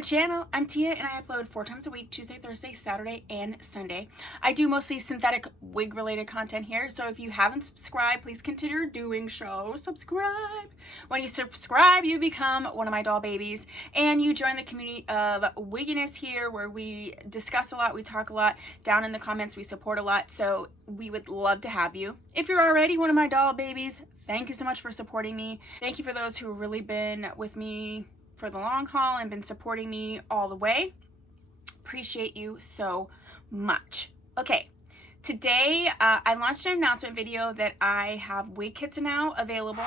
the channel. I'm Tia and I upload 4 times a week, Tuesday, Thursday, Saturday, and Sunday. I do mostly synthetic wig related content here, so if you haven't subscribed, please consider doing so. Subscribe. When you subscribe, you become one of my doll babies and you join the community of wigginess here, where we discuss a lot, we talk a lot. Down in the comments, we support a lot, so we would love to have you. If you're already one of my doll babies, thank you so much for supporting me. Thank you for those who have really been with me for the long haul and been supporting me all the way. Appreciate you so much. Okay, today I launched an announcement video that I have wig kits now available.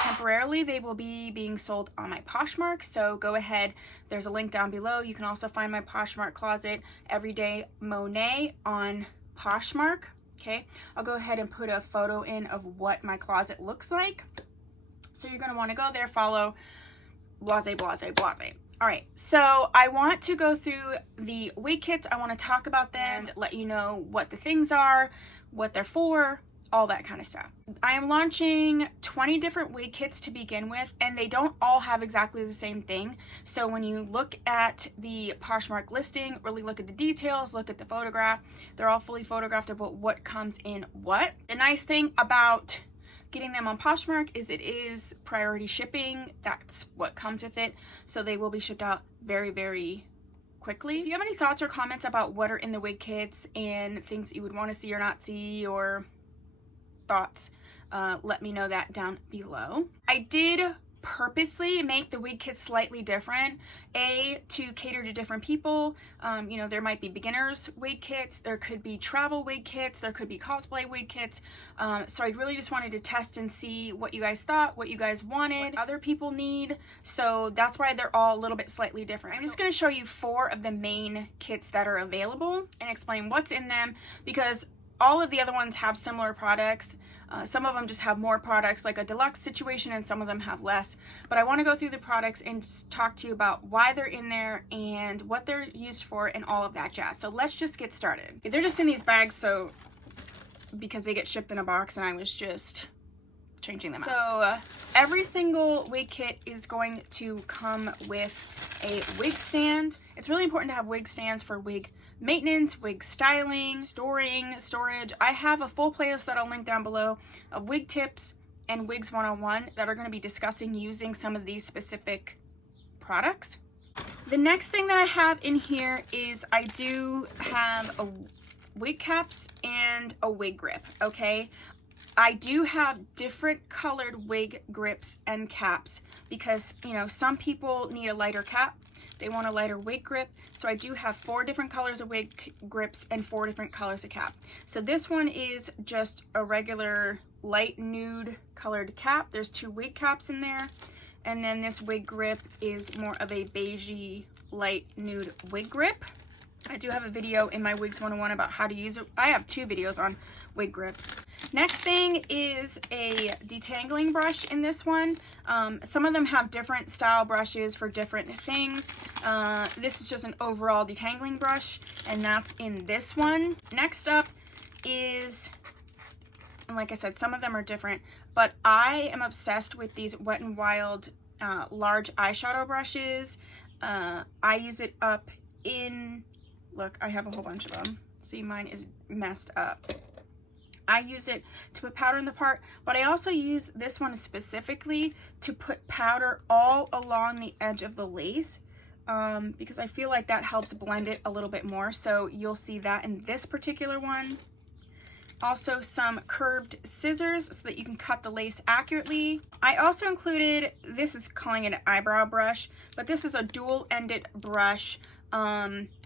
Temporarily, they will be being sold on my Poshmark, so go ahead. There's a link down below. You can also find my Poshmark closet, Everyday Monet, on Poshmark. Okay, I'll go ahead and put a photo in of what my closet looks like. So you're going to want to go there, follow, blase, blase, blase. All right, so I want to go through the wig kits. I want to talk about them, let you know what the things are, what they're for, all that kind of stuff. I am launching 20 different wig kits to begin with, and they don't all have exactly the same thing. So when you look at the Poshmark listing, really look at the details, look at the photograph, they're all fully photographed about what comes in what. The nice thing about getting them on Poshmark is it is priority shipping. That's what comes with it. So they will be shipped out very, very quickly. If you have any thoughts or comments about what are in the wig kits and things that you would want to see or not see, or thoughts, let me know that down below. I did purposely make the wig kits slightly different, to cater to different people. You know, there might be beginners wig kits, there could be travel wig kits, there could be cosplay wig kits. So I really just wanted to test and see what you guys thought, what you guys wanted, what other people need. So that's why they're all a little bit slightly different. I'm just going to show you 4 of the main kits that are available and explain what's in them, because all of the other ones have similar products. Some of them just have more products, like a deluxe situation, and some of them have less. But I want to go through the products and just talk to you about why they're in there and what they're used for and all of that jazz. So let's just get started. They're just in these bags, so because they get shipped in a box, and I was just changing them out. So every single wig kit is going to come with a wig stand. It's really important to have wig stands for wig maintenance, wig styling, storage. I have a full playlist that I'll link down below of wig tips and Wigs 101 that are going to be discussing using some of these specific products. The next thing that I have in here is I do have a wig caps and a wig grip, okay? I do have different colored wig grips and caps because, you know, some people need a lighter cap. They want a lighter wig grip. So I do have 4 different colors of wig grips and 4 different colors of cap. So this one is just a regular light nude colored cap. There's 2 wig caps in there. And then this wig grip is more of a beigey light nude wig grip. I do have a video in my Wigs 101 about how to use it. I have 2 videos on wig grips. Next thing is a detangling brush in this one. Some of them have different style brushes for different things. This is just an overall detangling brush, and that's in this one. Next up is, and like I said, some of them are different, but I am obsessed with these Wet n Wild large eyeshadow brushes. I use it up in, look, I have a whole bunch of them. See, mine is messed up. I use it to put powder in the part, but I also use this one specifically to put powder all along the edge of the lace, because I feel like that helps blend it a little bit more. So you'll see that in this particular one. Also some curved scissors so that you can cut the lace accurately. I also included, this is calling it an eyebrow brush, but this is a dual-ended brush.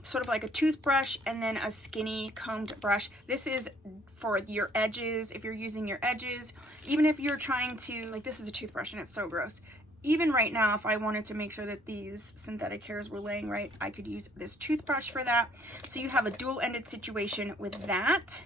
Sort of like a toothbrush and then a skinny combed brush. This is for your edges, if you're using your edges. Even if you're trying to, like, this is a toothbrush and it's so gross. Even right now, if I wanted to make sure that these synthetic hairs were laying right, I could use this toothbrush for that. So you have a dual-ended situation with that.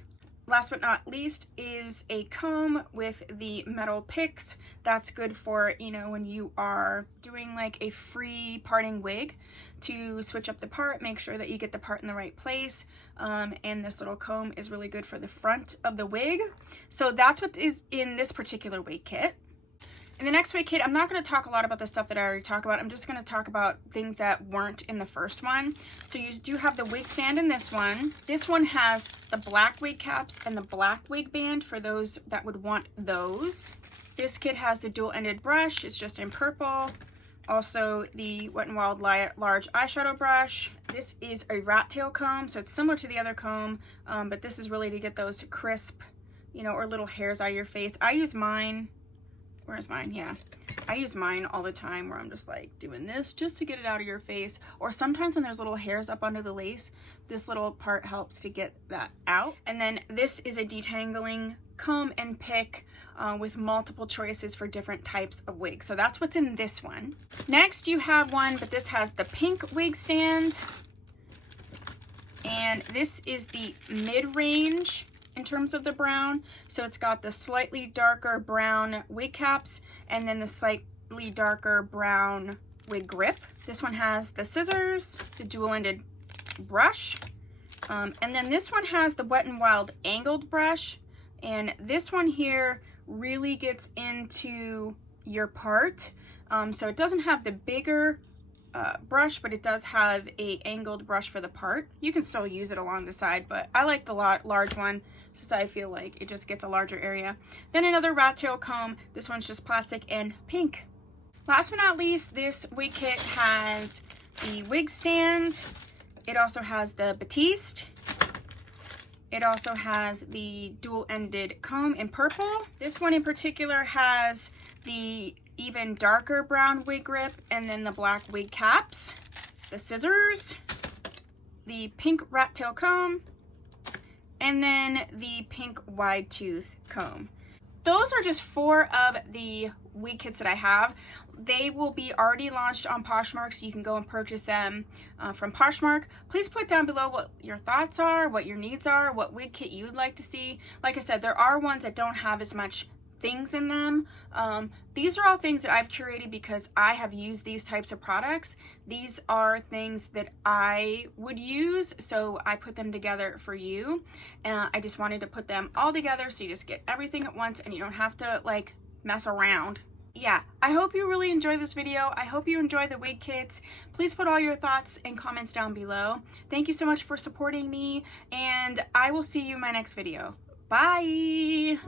Last but not least is a comb with the metal picks. That's good for, you know, when you are doing like a free parting wig, to switch up the part, make sure that you get the part in the right place. And this little comb is really good for the front of the wig. So that's what is in this particular wig kit. In the next wig kit, I'm not going to talk a lot about the stuff that I already talked about. I'm just going to talk about things that weren't in the first one. So you do have the wig stand in this one. This one has the black wig caps and the black wig band for those that would want those. This kit has the dual-ended brush. It's just in purple. Also the Wet n Wild large eyeshadow brush. This is a rat tail comb, so it's similar to the other comb, but this is really to get those crisp, you know, or little hairs out of your face. I use mine. Where's mine? Yeah. I use mine all the time where I'm just like doing this just to get it out of your face. Or sometimes when there's little hairs up under the lace, this little part helps to get that out. And then this is a detangling comb and pick with multiple choices for different types of wigs. So that's what's in this one. Next you have one, but this has the pink wig stand. And this is the mid-range in terms of the brown. So it's got the slightly darker brown wig caps and then the slightly darker brown wig grip. This one has the scissors, the dual-ended brush, and then this one has the Wet n Wild angled brush, and this one here really gets into your part. So it doesn't have the bigger brush, but it does have a angled brush for the part. You can still use it along the side, but I like the large one since I feel like it just gets a larger area. Then another rat tail comb. This one's just plastic and pink. Last but not least, this wig kit has the wig stand. It also has the batiste. It also has the dual-ended comb in purple. This one in particular has the even darker brown wig grip and then the black wig caps, the scissors, the pink rat tail comb, and then the pink wide tooth comb. Those are just 4 of the wig kits that I have. They will be already launched on Poshmark, so you can go and purchase them from Poshmark. Please put down below what your thoughts are, what your needs are, what wig kit you would like to see. Like I said, there are ones that don't have as much things in them. These are all things that I've curated because I have used these types of products. These are things that I would use, so I put them together for you. I just wanted to put them all together so you just get everything at once and you don't have to like mess around. Yeah, I hope you really enjoyed this video. I hope you enjoy the wig kits. Please put all your thoughts and comments down below. Thank you so much for supporting me, and I will see you in my next video. Bye!